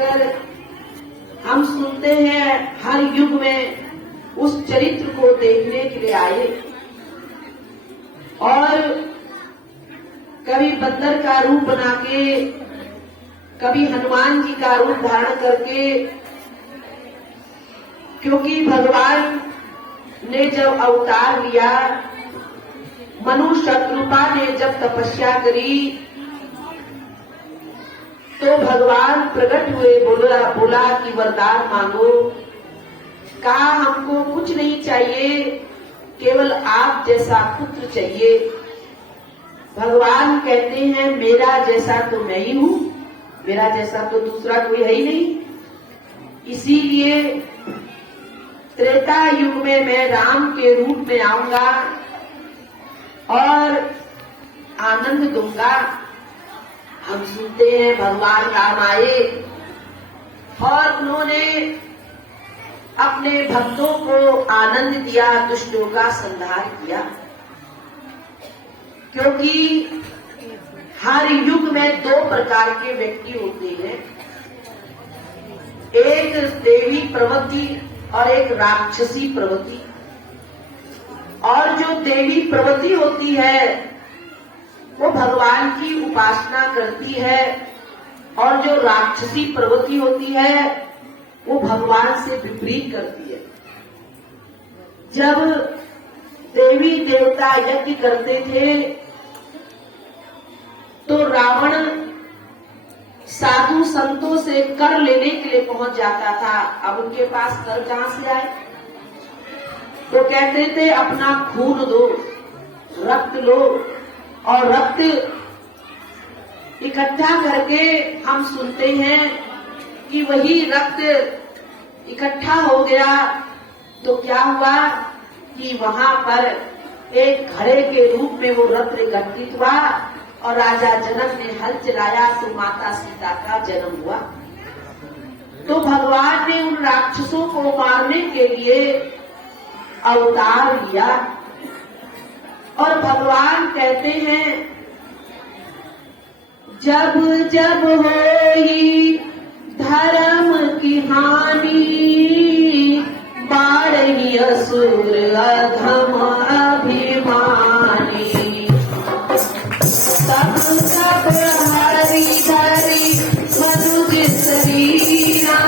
कर हम सुनते हैं हर युग में उस चरित्र को देखने के लिए आए और कभी बंदर का रूप बना के, कभी हनुमान जी का रूप धारण करके, क्योंकि भगवान ने जब अवतार लिया, मनु शतरूपा ने जब तपस्या करी, तो भगवान प्रकट हुए, बोला कि वरदान मांगो। कहा हमको कुछ नहीं चाहिए, केवल आप जैसा पुत्र चाहिए। भगवान कहते हैं मेरा जैसा तो मैं ही हूं, मेरा जैसा तो दूसरा कोई है ही नहीं। इसीलिए त्रेता युग में मैं राम के रूप में आऊंगा और आनंद दूंगा। हम सुनते हैं भगवान राम आए और उन्होंने अपने भक्तों को आनंद दिया, दुष्टों का संहार किया। क्योंकि हर युग में दो प्रकार के व्यक्ति होते हैं, एक देवी प्रवृत्ति और एक राक्षसी प्रवृत्ति। और जो देवी प्रवृत्ति होती है वो भगवान की उपासना करती है, और जो राक्षसी प्रवृत्ति होती है वो भगवान से विपरीत करती है। जब देवी देवता यज्ञ करते थे तो रावण साधु संतों से कर लेने के लिए पहुंच जाता था। अब उनके पास कर कहां से आए? तो कहते थे अपना खून दो, रक्त लो, और रक्त इकट्ठा करके हम सुनते हैं कि वही रक्त इकट्ठा हो गया। तो क्या हुआ कि वहां पर एक घड़े के रूप में वो रक्त एकत्रित हुआ और राजा जनक ने हल चलाया तो माता सीता का जन्म हुआ। तो भगवान ने उन राक्षसों को मारने के लिए अवतार लिया और भगवान कहते हैं जब जब होई धर्म की हानि, बाढ़ी असुर अधम अभिमानी, तब तब हरि धरि मनुज शरीरा,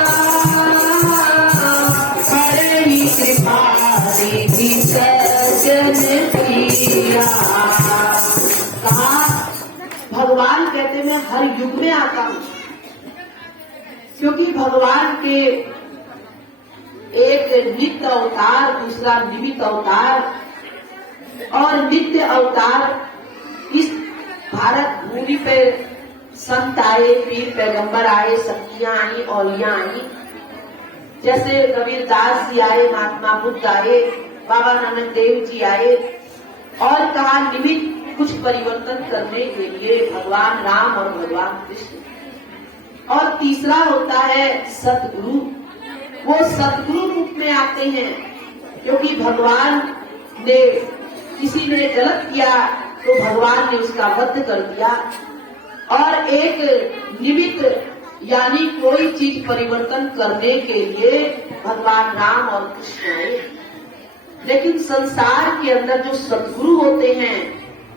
हरि कृपा रिधि सज्जन किया। कहा भगवान कहते मैं हर युग में आता हूं, क्योंकि भगवान के एक नित्य अवतार, दूसरा निमित्त अवतार और नित्य अवतार। इस भारत भूमि पे संत आए, पीर पैगंबर आए, शक्तियां आई, औलियां आई। जैसे कबीरदास जी आए, महात्मा बुद्ध आए, बाबा नानक देव जी आए और कहा निमित्त कुछ परिवर्तन करने के लिए भगवान राम और भगवान कृष्ण। और तीसरा होता है सतगुरु। वो सतगुरु रूप में आते हैं, क्योंकि भगवान ने किसी ने गलत किया तो भगवान ने उसका वध कर दिया। और एक निमित्त यानी कोई चीज परिवर्तन करने के लिए भगवान राम और कृष्ण आए। लेकिन संसार के अंदर जो सतगुरु होते हैं,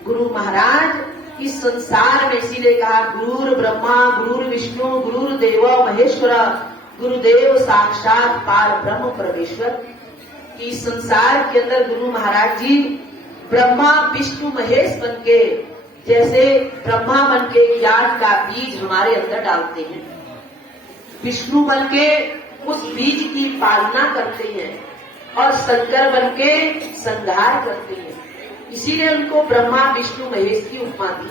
गुरु महाराज, इस संसार में इसीलिए कहा गुरुर ब्रह्मा गुरुर विष्णु गुरुर्देव महेश्वर, गुरुदेव साक्षात पार ब्रह्म परमेश्वर। कि इस संसार के अंदर गुरु महाराज जी ब्रह्मा विष्णु महेश बन के, जैसे ब्रह्मा बन के ज्ञान का बीज हमारे अंदर डालते हैं, विष्णु बन के उस बीज की पालना करते हैं और शंकर बन के संहार करते हैं। इसीलिए उनको ब्रह्मा विष्णु महेश की उपमा दी।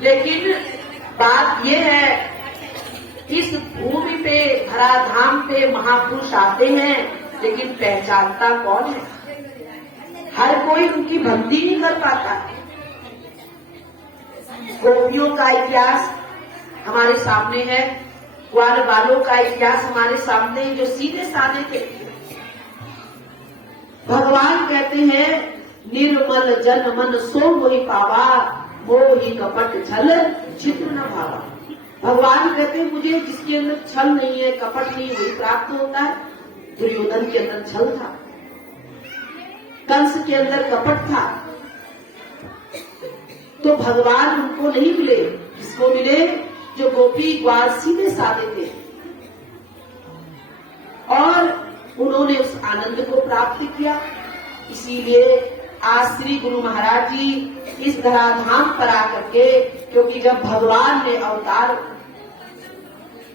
लेकिन बात यह है, इस भूमि पे धराधाम पे महापुरुष आते हैं, लेकिन पहचानता कौन है? हर कोई उनकी भक्ति नहीं कर पाता। गोपियों का इतिहास हमारे सामने है, ग्वाल बालों का इतिहास हमारे सामने, जो सीधे साधे थे। भगवान कहते हैं निर्मल जन मन सो मोहि पावा, मोहि कपट छल चित्र न भावा। भगवान कहते हैं मुझे जिसके अंदर छल नहीं है, कपट नहीं, वही प्राप्त होता है। दुर्योधन के अंदर छल था, कंस के अंदर कपट था, तो भगवान उनको नहीं मिले। किसको मिले? जो गोपी ग्वाल सीधे साधे थे और उन्होंने उस आनंद को प्राप्त किया। इसीलिए आज श्री गुरु महाराज जी इस धराधाम पर आकर के, क्योंकि जब भगवान ने अवतार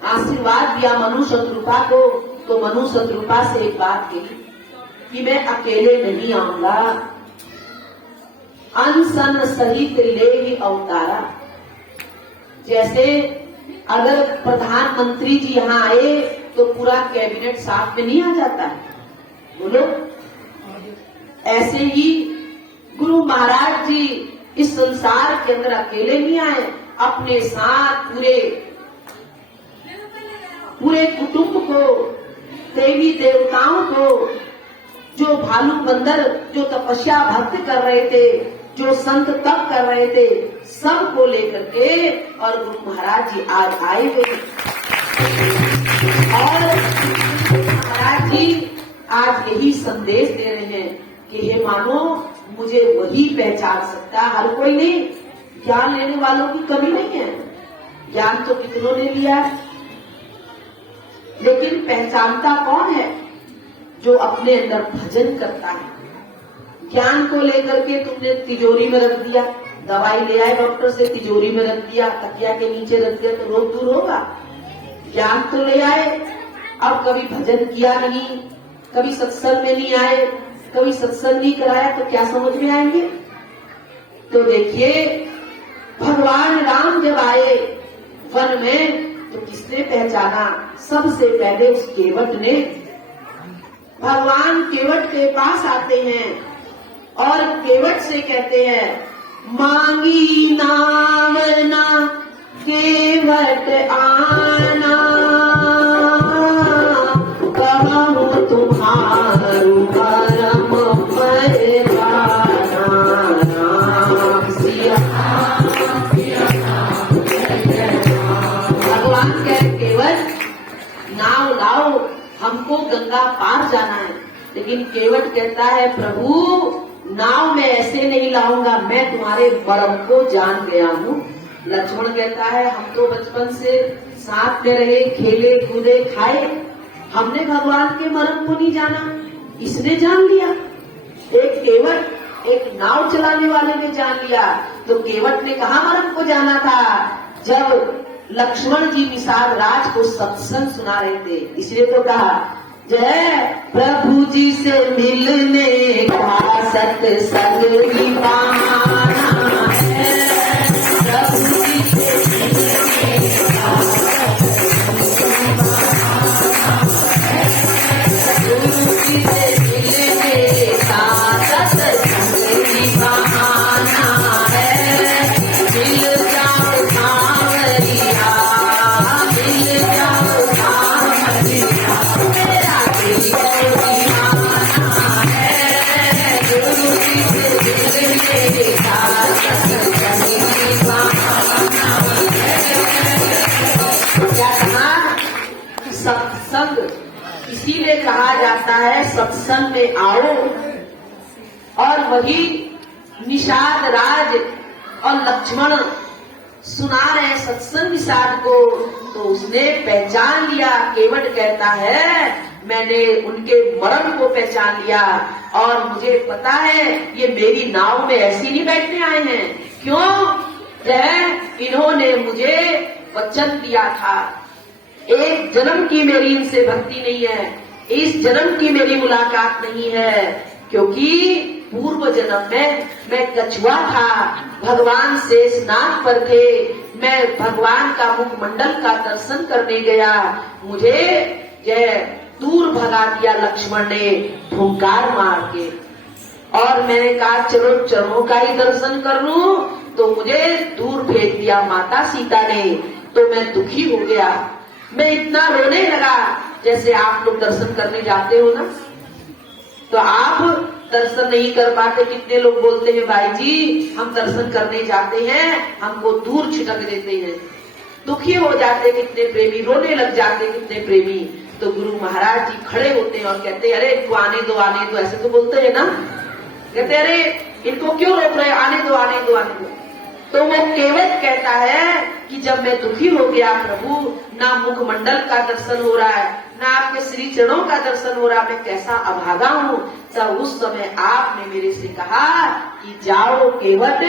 आशीर्वाद दिया मनु शत्रुपा को, तो मनु शत्रुपा से एक बात कही कि मैं अकेले नहीं आऊंगा, अनसन सहित ले ही अवतारा। जैसे अगर प्रधानमंत्री जी यहाँ आए तो पूरा कैबिनेट साथ में नहीं आ जाता है, बोलो। ऐसे ही गुरु महाराज जी इस संसार के अंदर अकेले नहीं आए, अपने साथ पूरे कुटुंब को, देवी देवताओं को, जो भालू बंदर जो तपस्या भक्त कर रहे थे, जो संत तप कर रहे थे, सबको लेकर के और गुरु महाराज जी आज आए हुए। और महाराज जी आज यही संदेश दे रहे हैं कि हे मानो, मुझे वही पहचान सकता, हर कोई नहीं। ज्ञान लेने वालों की कमी नहीं है, ज्ञान तो कितनों ने लिया है, लेकिन पहचानता कौन है? जो अपने अंदर भजन करता है। ज्ञान को लेकर के तुमने तिजोरी में रख दिया, दवाई ले आए डॉक्टर से, तिजोरी में रख दिया, तकिया के नीचे रख दिया, तो रोग दूर होगा? ज्ञान तो ले आए, अब कभी भजन किया नहीं, कभी सत्संग में नहीं आए, कभी सत्संग नहीं कराया, तो क्या समझ में आएंगे? तो देखिए, भगवान राम जब आए वन में, तो किसने पहचाना? सबसे पहले उस केवट ने। भगवान केवट के पास आते हैं और केवट से कहते हैं, मांगी नाम ना केवट आना, कहूँ तुम्हारू परम परवाना। भगवान कहे, केवट नाव लाओ, हमको गंगा पार जाना है। लेकिन केवट कहता है, प्रभु नाव में ऐसे नहीं लाऊंगा, मैं तुम्हारे बड़म को जान गया हूँ। लक्ष्मण कहता है, हम तो बचपन से साथ में रहे, खेले कूदे खाए, हमने भगवान के मर्म को नहीं जाना, इसने जान लिया। एक केवट एक नाव चलाने वाले ने जान लिया। तो केवट ने कहा मर्म को जाना था? जब लक्ष्मण जी निषाद राज को सत्संग सुना रहे थे, इसलिए तो कहा, जय प्रभु जी से मिलने का सत्संग दीवाना है, प्रभु जी से मिलने का गुरु जी से मिलने का सत्संग दीवाना है। मिल जाओ सांवरिया, मिल जाओ सांवरिया, सत्संग इसीलिए कहा जाता है, सत्संग में आओ। और वही निषाद राज और लक्ष्मण सुना रहे सत्संग निषाद को, तो उसने पहचान लिया। केवट कहता है, मैंने उनके मर्म को पहचान लिया और मुझे पता है ये मेरी नाव में ऐसी नहीं बैठने आए हैं। क्यों? इन्होंने मुझे वचन दिया था, एक जन्म की मेरी इनसे भक्ति नहीं है, इस जन्म की मेरी मुलाकात नहीं है, क्योंकि पूर्व जन्म में मैं कछुआ था, भगवान शेषनाग पर थे, मैं भगवान का मुखमंडल का दर्शन करने गया, मुझे यह दूर भगा दिया लक्ष्मण ने फुंकार मार के। और मैंने कहा चलो चरणों का ही दर्शन कर लूं, तो मुझे दूर भेज दिया माता सीता ने। तो मैं दुखी हो गया, मैं इतना रोने लगा। जैसे आप लोग दर्शन करने जाते हो ना, तो आप दर्शन नहीं कर पाते, कितने लोग बोलते हैं भाई जी हम दर्शन करने जाते हैं, हमको दूर छिटक देते हैं। दुखी हो जाते कितने प्रेमी, रोने लग जाते कितने प्रेमी। तो गुरु महाराज जी खड़े होते हैं और कहते अरे इनको आने दो आने दो, ऐसे तो बोलते हैं ना, कहते अरे इनको क्यों रोक रहे, आने दो आने दो आने दो। तो वो केवट कहता है कि जब मैं दुखी हो गया प्रभु, ना मुखमंडल का दर्शन हो रहा है, ना आपके श्री चरणों का दर्शन हो रहा, मैं कैसा अभागा हूँ। तब उस समय आपने मेरे से कहा कि जाओ केवट,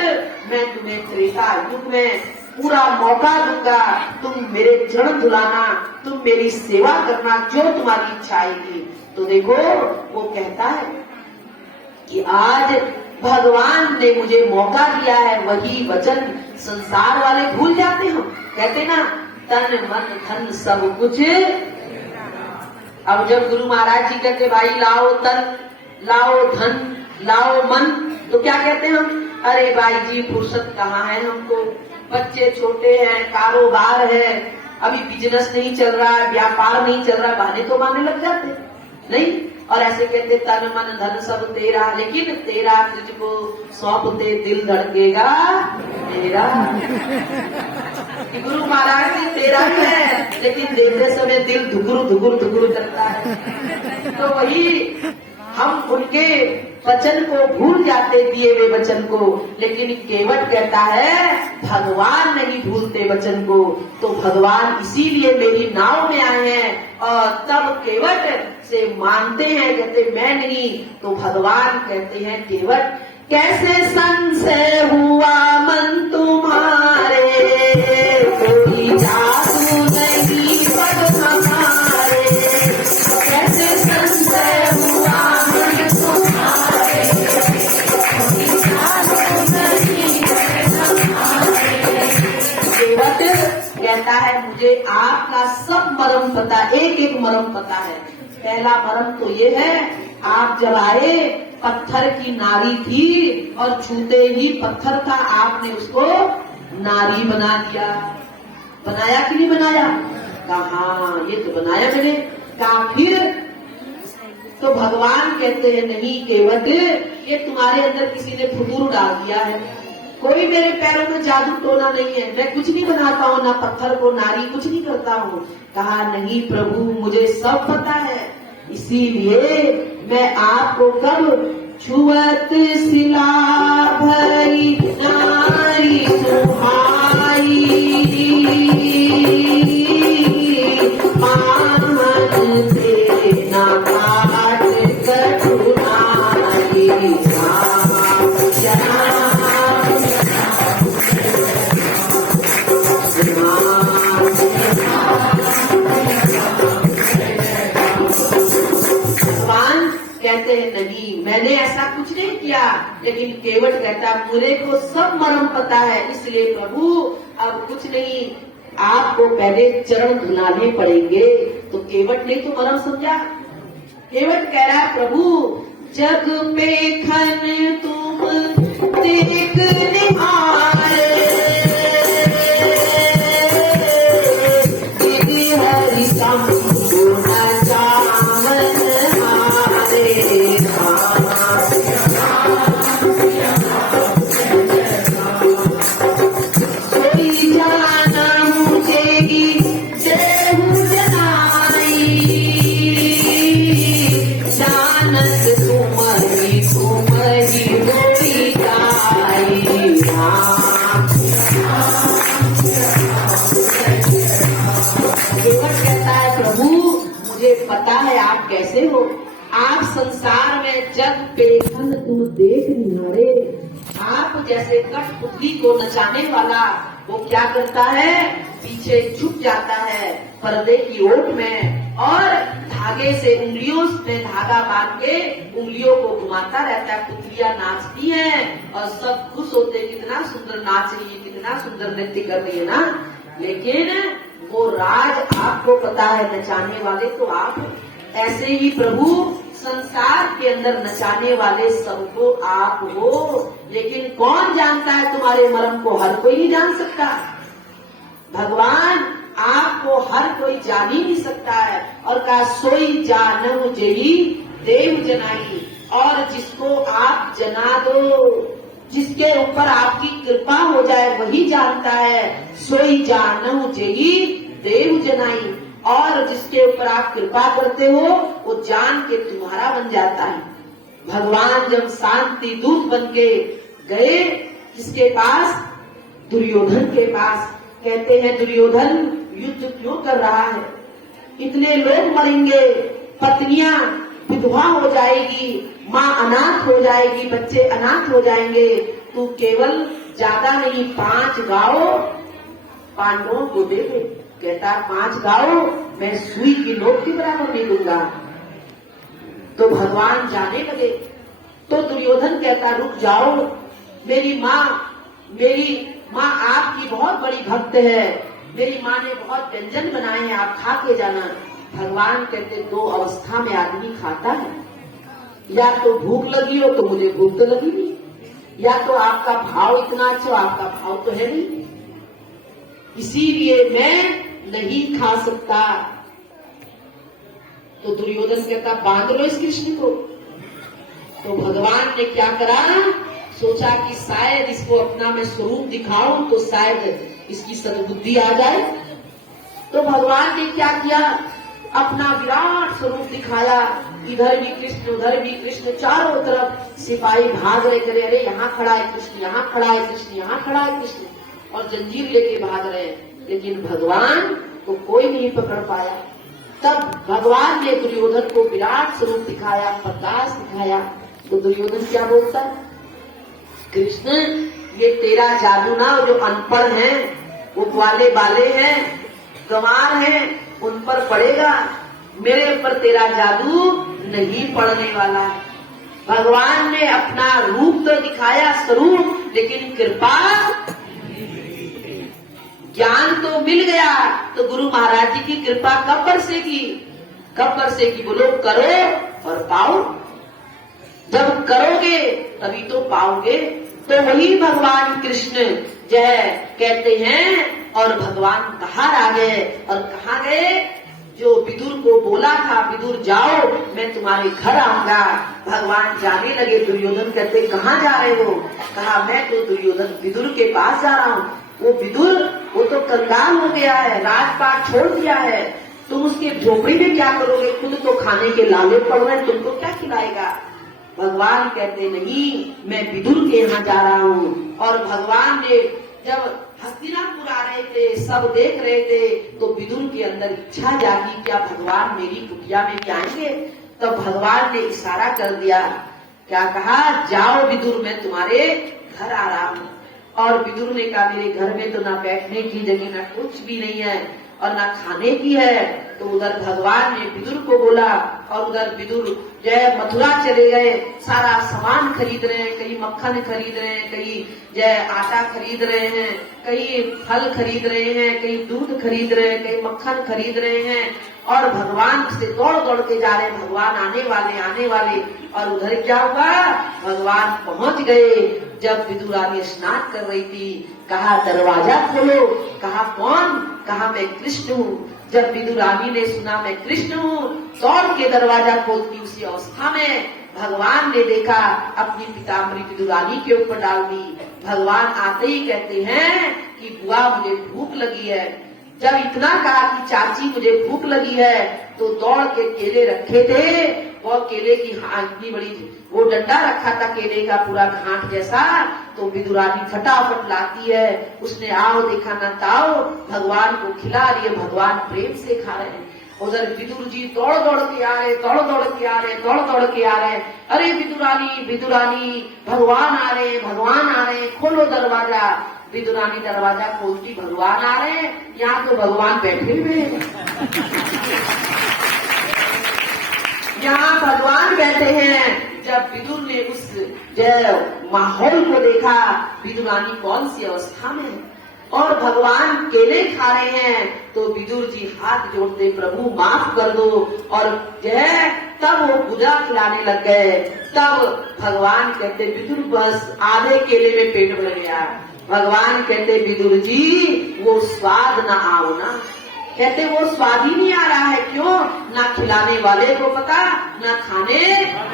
मैं तुम्हें त्रेता युग में पूरा मौका दूंगा, तुम मेरे चरण धुलाना, तुम मेरी सेवा करना, जो तुम्हारी इच्छा आएगी। तो देखो वो कहता है कि आज भगवान ने मुझे मौका दिया है, वही वचन संसार वाले भूल जाते। हम कहते ना तन मन धन सब कुछ। अब जब गुरु महाराज जी कहते भाई लाओ तन, लाओ धन, लाओ मन, तो क्या कहते हैं हम, अरे भाई जी फुर्सत कहाँ है हमको, बच्चे छोटे हैं, कारोबार है, अभी बिजनेस नहीं चल रहा है, व्यापार नहीं चल रहा है, बहाने तो मारने लग जाते नहीं। और ऐसे कहते तन मन धन सब तेरा, लेकिन तेरा तुझको सौंपते दिल धड़केगा तेरा। गुरु महाराज जी तेरा ही है, लेकिन देखते समय दिल धुकुर धुकुर धुकुर करता है। तो वही हम उनके वचन को भूल जाते, दिए हुए वचन को। लेकिन केवट कहता है भगवान नहीं भूलते वचन को, तो भगवान इसीलिए मेरी नाव में आए हैं। और तब केवट से मानते हैं, कहते मैं नहीं, तो भगवान कहते हैं केवट कैसे संशय हुआ मन तुम्हारे, कोई जादू नहीं पद हमारे, कैसे संशय हुआ मन तुम्हारे, कोई जादू नहीं पद हमारे। केवट कहता है मुझे आपका सब मर्म पता, एक एक मर्म पता है। पहला मर्म तो ये है, आप जब आए पत्थर की नारी थी और छूते ही पत्थर था, आपने उसको नारी बना दिया। बनाया कि नहीं बनाया? कहा ये तो बनाया मैंने। कहा फिर? तो भगवान कहते हैं नहीं केवट, ये तुम्हारे अंदर किसी ने फुदूर डाल दिया है, कोई मेरे पैरों में जादू टोना नहीं है, मैं कुछ नहीं बनाता हूँ, ना पत्थर को नारी कुछ नहीं करता हूँ। कहा नहीं प्रभु मुझे सब पता है, इसीलिए मैं आपको कब छुअत सिला भरी नारी सुहाई, मान देना काट कटुनाई, कहते हैं नहीं मैंने ऐसा कुछ नहीं किया। लेकिन केवट कहता मुझे को सब मर्म पता है, इसलिए प्रभु अब कुछ नहीं, आपको पहले चरण धुलाने पड़ेंगे। तो केवट ने तो मर्म समझा। केवट कह रहा है प्रभु जग पे खन तुम देख निहारे, हरि सम पता है आप कैसे हो, आप संसार में जग पेखन तुम देख निहारे। आप जैसे कठपुतली को नचाने वाला वो क्या करता है, पीछे छुप जाता है पर्दे की ओट में और धागे से उंगलियों में धागा बांध के उंगलियों को घुमाता रहता है। पुतलियां नाचती हैं और सब खुश होते, कितना सुंदर नाच रही है, कितना सुंदर नृत्य कर रही है ना। लेकिन वो राज आपको पता है, नचाने वाले तो आप। ऐसे ही प्रभु संसार के अंदर नचाने वाले सबको आप हो, लेकिन कौन जानता है तुम्हारे मर्म को? हर कोई नहीं जान सकता। भगवान आपको हर कोई जान ही नहीं सकता है। और कहा सोई जानहु जेहि देव जनाई, और जिसको आप जना दो, जिसके ऊपर आपकी कृपा हो जाए वही जानता है, सोई जानहु जेई देव जनाई। और जिसके ऊपर आप कृपा करते हो वो जान के तुम्हारा बन जाता है। भगवान जब शांति दूत बन के गए किसके पास? दुर्योधन के पास। कहते हैं दुर्योधन युद्ध क्यों कर रहा है? इतने लोग मरेंगे, पत्नियां विधवा हो जाएगी, माँ अनाथ हो जाएगी, बच्चे अनाथ हो जाएंगे। तू केवल ज्यादा नहीं 5 गांव पांडवों को दे दे। कहता 5 गांव मैं सुई की नोक के बराबर नहीं दूंगा। तो भगवान जाने लगे। तो दुर्योधन कहता रुक जाओ, मेरी माँ आपकी बहुत बड़ी भक्त है, मेरी माँ ने बहुत व्यंजन बनाए हैं, आप खा के जाना। भगवान कहते 2 अवस्था में आदमी खाता है, या तो भूख लगी हो तो मुझे भूख तो लगी नहीं, या तो आपका भाव इतना अच्छा, आपका भाव तो है नहीं, इसीलिए मैं नहीं खा सकता। तो दुर्योधन कहता बांध लो इस कृष्ण को। तो भगवान ने क्या करा? सोचा कि शायद इसको अपना मैं स्वरूप दिखाऊं तो शायद इसकी सद्बुद्धि आ जाए। तो भगवान ने क्या किया? अपना विराट स्वरूप दिखाया। इधर भी कृष्ण, उधर भी कृष्ण, चारों तरफ सिपाही भाग रहे, करे अरे यहाँ खड़ा है कृष्ण, यहाँ खड़ा है कृष्ण, यहाँ खड़ा है कृष्ण, और जंजीर लेके भाग रहे हैं। लेकिन भगवान को कोई नहीं पकड़ पाया। तब भगवान ने दुर्योधन को विराट स्वरूप दिखाया, प्रकाश दिखाया। तो दुर्योधन क्या बोलता है? कृष्ण ये तेरा जादू ना, जो अनपढ़ हैं, वो ग्वाले बाले हैं, गंवार हैं, उन पर पड़ेगा, मेरे ऊपर तेरा जादू नहीं पड़ने वाला। भगवान ने अपना रूप तो दिखाया, स्वरूप, लेकिन कृपा, ज्ञान तो मिल गया। तो गुरु महाराज जी की कृपा कब बरसेगी? कब बरसेगी? बोलो करो और पाओ। जब करोगे तभी तो पाओगे। तो वही भगवान कृष्ण जो कहते हैं, और भगवान बाहर आ गए। और कहाँ गए? जो विदुर को बोला था, विदुर जाओ मैं तुम्हारे घर आऊंगा, भगवान जाने लगे। दुर्योधन कहते कहाँ जा रहे हो? कहा मैं तो दुर्योधन विदुर के पास जा रहा हूँ। वो विदुर वो तो कंगाल हो गया है, राजपाट छोड़ दिया है, तुम उसके झोपड़ी में क्या करोगे? खुद तो खाने के लाले पड़ रहे हैं, तुमको क्या खिलाएगा? भगवान कहते नहीं, मैं विदुर के यहाँ जा रहा हूँ। और भगवान ने जब हस्तिनापुर आ रहे थे, सब देख रहे थे, तो विदुर के अंदर इच्छा जागी, क्या भगवान मेरी कुटिया में भी आएंगे? तब भगवान ने इशारा कर दिया, क्या कहा? जाओ विदुर, मैं तुम्हारे घर आ रहा हूँ। और विदुर ने कहा मेरे घर में तो ना बैठने की जगह, ना कुछ भी नहीं है, और ना खाने की है। तो उधर भगवान ने विदुर को बोला, और उधर विदुर जय मथुरा चले गए, सारा सामान खरीद रहे हैं, कहीं मक्खन खरीद रहे हैं, कहीं जय आटा खरीद रहे हैं, कहीं फल खरीद रहे हैं, कहीं दूध खरीद रहे हैं, कहीं मक्खन खरीद रहे हैं, और भगवान से दौड़ दौड़ के जा रहे हैं, भगवान आने वाले। और उधर क्या हुआ? भगवान पहुंच गए। जब विदुरानी स्नान कर रही थी, कहा दरवाजा खोलो। कहा कौन? कहा मैं कृष्ण हूँ। जब विदुरानी ने सुना मैं कृष्ण हूँ, दौड़ के दरवाजा खोलती, उसी अवस्था में भगवान ने देखा, अपनी पिताम्बरी विदुरानी के ऊपर डाल दी। भगवान आते ही कहते हैं कि बुआ मुझे भूख लगी है। जब इतना कहा कि चाची मुझे भूख लगी है, तो दौड़ के केले रखे थे, और केले की इतनी बड़ी वो डंडा रखा था केले का, पूरा घाट जैसा। तो विदुरानी फटाफट लाती है, उसने आओ देखा न ताओ, भगवान को खिला रही है, भगवान प्रेम से खा रहे हैं। उधर विदुर जी दौड़ दौड़ के आ रहे, दौड़ दौड़ के आ रहे। अरे विदुरानी भगवान आ रहे, खोलो दरवाजा। विदुरानी दरवाजा खोलती, भगवान आ रहे हैं। यहाँ तो भगवान बैठे हुए हैं, यहाँ भगवान बैठे हैं। जब विदुर ने उस माहौल को देखा, विदुरानी कौन सी अवस्था में है, और भगवान केले खा रहे हैं, तो विदुर जी हाथ जोड़ते, प्रभु माफ कर दो। और तब वो गुदा खिलाने लग गए। तब भगवान कहते विदुर बस आधे केले में पेट भर गया। भगवान कहते विदुर जी वो स्वाद ना आओ ना। कहते वो स्वाद ही नहीं आ रहा है। क्यों? ना खिलाने वाले को पता, ना खाने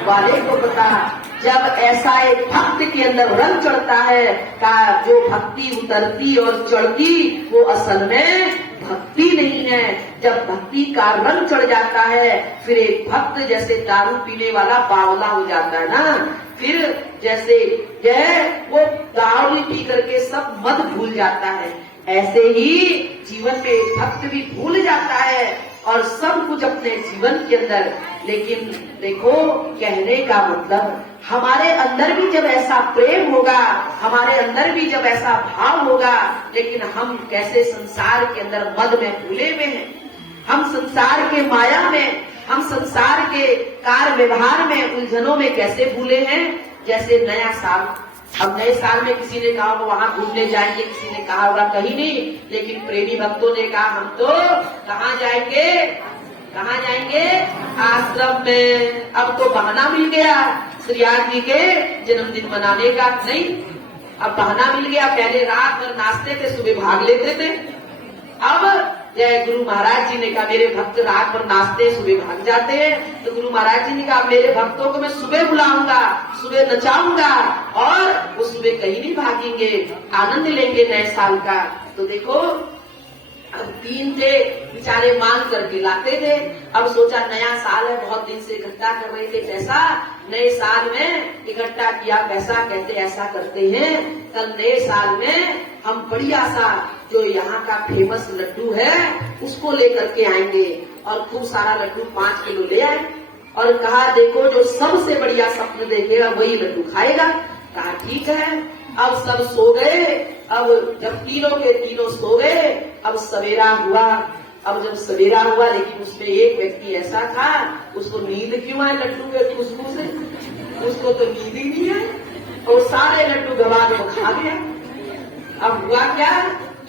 वाले को पता। जब ऐसा एक भक्त के अंदर रंग चढ़ता है का जो भक्ति उतरती और चढ़ती वो असल में भक्ति नहीं है। जब भक्ति का रंग चढ़ जाता है फिर एक भक्त जैसे दारू पीने वाला बावला हो जाता है ना, फिर जैसे वो दारू पी करके सब मद भूल जाता है, ऐसे ही जीवन में एक भक्त भी भूल जाता है और सब कुछ अपने जीवन के अंदर। लेकिन देखो कहने का मतलब हमारे अंदर भी जब ऐसा प्रेम होगा, हमारे अंदर भी जब ऐसा भाव होगा, लेकिन हम कैसे संसार के अंदर मद में भूले हुए हैं, हम संसार के माया में, हम संसार के कार्य व्यवहार में उलझनों में कैसे भूले हैं। जैसे नया साल, अब नए साल में किसी ने कहा वहां घूमने जाएंगे, किसी ने कहा होगा कहीं नहीं, लेकिन प्रेमी भक्तों ने कहा हम तो कहाँ जाएंगे, कहाँ जाएंगे, आश्रम में। अब तो बहाना मिल गया श्रीयाद जी के जन्मदिन मनाने का, नहीं अब बहाना मिल गया। पहले रात भर नाचते थे, सुबह भाग लेते थे। अब जय गुरु महाराज जी ने कहा मेरे भक्त रात भर नाचते सुबह भाग जाते हैं, तो गुरु महाराज जी ने कहा मेरे भक्तों को मैं सुबह बुलाऊंगा, सुबह नचाऊंगा और वो सुबह कहीं नहीं भागेंगे, आनंद लेंगे नए साल का। तो देखो अब 3 थे बेचारे मांग करके लाते थे। अब सोचा नया साल है, बहुत दिन से इकट्ठा कर रहे थे पैसा, नए साल में इकट्ठा किया पैसा, कहते ऐसा करते हैं कल नए साल में हम बढ़िया सा जो यहाँ का फेमस लड्डू है उसको लेकर के आएंगे। और खूब सारा लड्डू 5 किलो ले आए और कहा देखो जो सबसे बढ़िया स्वप्न देखेगा वही लड्डू खाएगा। कहा ठीक है। अब सब सो गए। अब जब तीनों के तीनों सो गए, अब सवेरा हुआ। अब जब सवेरा हुआ लेकिन उसमें एक व्यक्ति ऐसा था उसको नींद क्यों है लड्डू के खुशबू से, उसको तो नींद ही नहीं है और सारे लड्डू गवा को खा गया। अब हुआ क्या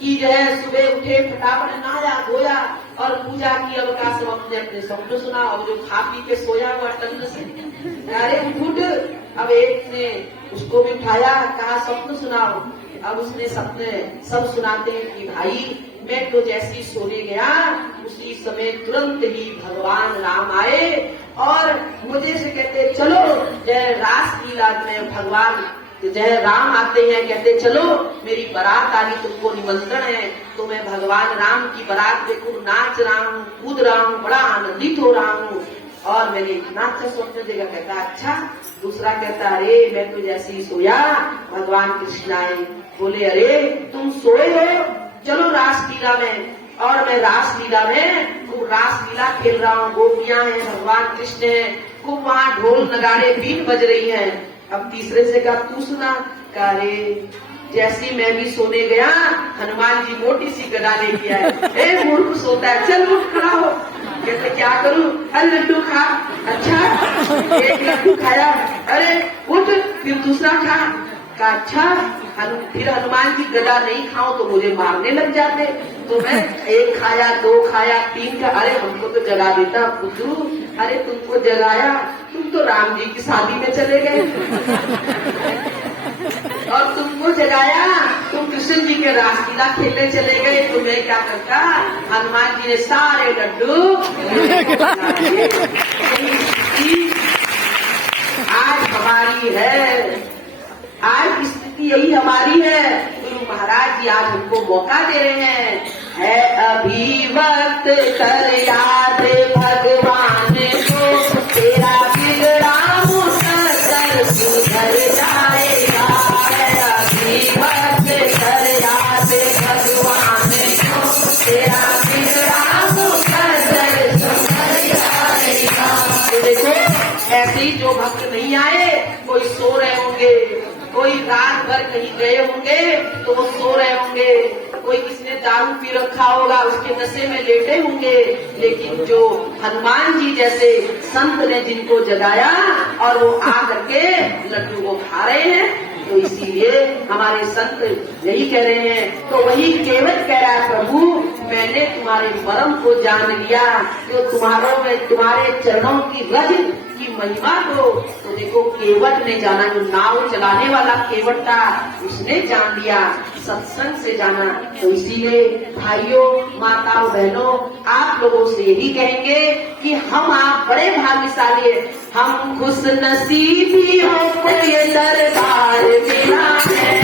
कि जो है सुबह उठे, फटाफट नहाया धोया और पूजा की। अब का सब अपने स्वप्न सुना और जो खा पी के सोया हुआ टंग से, अरे उठ। अब एक ने उसको भी उठाया, कहा स्वप्न सुनाओ। अब उसने सपने सब सुनाते हैं कि भाई मैं तो जैसी सोने गया उसी समय तुरंत ही भगवान राम आए और मुझे से कहते चलो जय रासलीला में भगवान जय राम आते हैं, कहते चलो मेरी बारात आ रही, तुमको निमंत्रण है। तो मैं भगवान राम की बारात देखूं, नाच रहा हूँ, कूद रहा हूँ, बड़ा आनंदित हो रहा हूँ और मैंने इतना अच्छा स्वप्न देखा। कहता अच्छा। दूसरा कहता अरे मैं तो जैसे ही सोया भगवान कृष्ण आए, बोले अरे तुम सोए हो, चलो रासलीला में। और मैं रासलीला में खूब रासलीला खेल रहा हूँ, गोपियां हैं, भगवान कृष्ण हैं, खूब वहाँ ढोल नगाड़े बीन बज रही हैं। अब तीसरे से कहा तू सुना। कहा अरे जैसी मैं भी सोने गया हनुमान जी मोटी सी गदा लेके आए। मूर्ख सोता है, चल उठ खड़ा हो। कहते क्या करूं? अरे लड्डू खा। अच्छा एक लड्डू खाया, अरे उठ फिर दूसरा खा। कहा अच्छा फिर हनुमान जी गदा नहीं खाओ तो मुझे मारने लग जाते, तो मैं 1 खाया 2 खाया 3 का। अरे हमको तो जगा देता बुद्धू, अरे तुमको जगाया, तुम तो राम जी की शादी में चले गए और तुमको जगाया, तुम कृष्ण जी के रासलीला खेलने चले गए। तो मैं क्या करता, हनुमान जी ने सारे लड्डू आज हमारी है, आज स्थिति यही हमारी है। गुरु महाराज जी आज हमको मौका दे रहे हैं, है अभी वक्त कर याद भगवान को, तेरा बिगड़ा मुकद्दर सुधर जाएगा। है अभी वक्त कर याद भगवान को, तेरा बिगड़ा मुकद्दर सुधर जाएगा। तो देखो ऐसे ही जो भक्त नहीं आए, कोई सो रहे होंगे, कोई रात भर कहीं गए होंगे तो वो सो रहे होंगे, कोई किसी ने दारू पी रखा होगा उसके नशे में लेटे होंगे। लेकिन जो हनुमान जी जैसे संत ने जिनको जगाया और वो आ करके लड्डू को खा रहे हैं, तो इसीलिए हमारे संत यही कह रहे हैं। तो वही केवट कह रहा है प्रभु मैंने तुम्हारे मर्म को जान लिया, जो तुम्हारों में तुम्हारे चरणों की रज की महिमा को। तो देखो केवट ने जाना, जो नाव चलाने वाला केवट था उसने जान लिया, सत्संग से जाना। तो इसीलिए भाइयों माताओं बहनों आप लोगों से यही कहेंगे कि हम आप बड़े भाग्यशाली हैं। हम खुश नसीबी हो को ये दरबार मिला है।